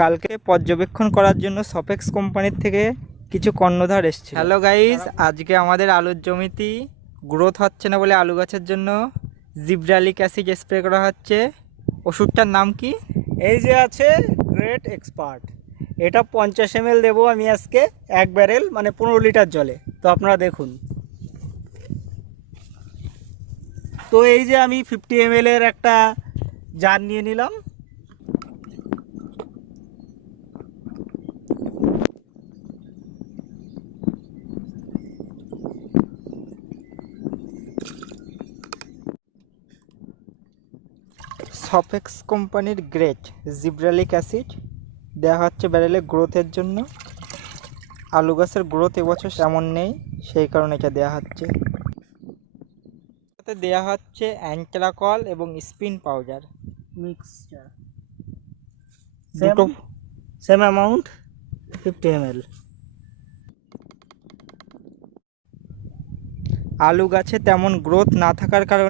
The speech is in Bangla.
কালকে পর্যবেক্ষণ করার জন্য সফেক্স কোম্পানির থেকে কিছু কর্ণধার এসেছে। হ্যালো গাইস, আজকে আমাদের আলুর জমিতে গ্রোথ হচ্ছে না বলে আলু গাছের জন্য জিব্রালিক অ্যাসিড স্প্রে করা হচ্ছে। ওষুধটার নাম কি? এই যে আছে গ্রেট এক্সপার্ট। এটা 50 ml দেবো আমি আজকে, 1 ব্যারেল মানে 15 লিটার জলে। তো আপনারা দেখুন। তো এই যে আমি 50 ml এর একটা জার নিয়ে নিলাম। সফেক্স কোম্পানির গ্রেট জিব্রালিক অ্যাসিড দেওয়া হচ্ছে ব্যারেলে গ্রোথের জন্য। আলু গাছের গ্রোথ এবছর তেমন নেই, সেই কারণে এটা দেওয়া হচ্ছে। সাথে দেওয়া হচ্ছে অ্যান্ট্রাকল এবং স্পিন পাউডার মিক্সচার দুটো। Same amount 50 ml। আলু গাছে তেমন গ্রোথ না থাকার কারণে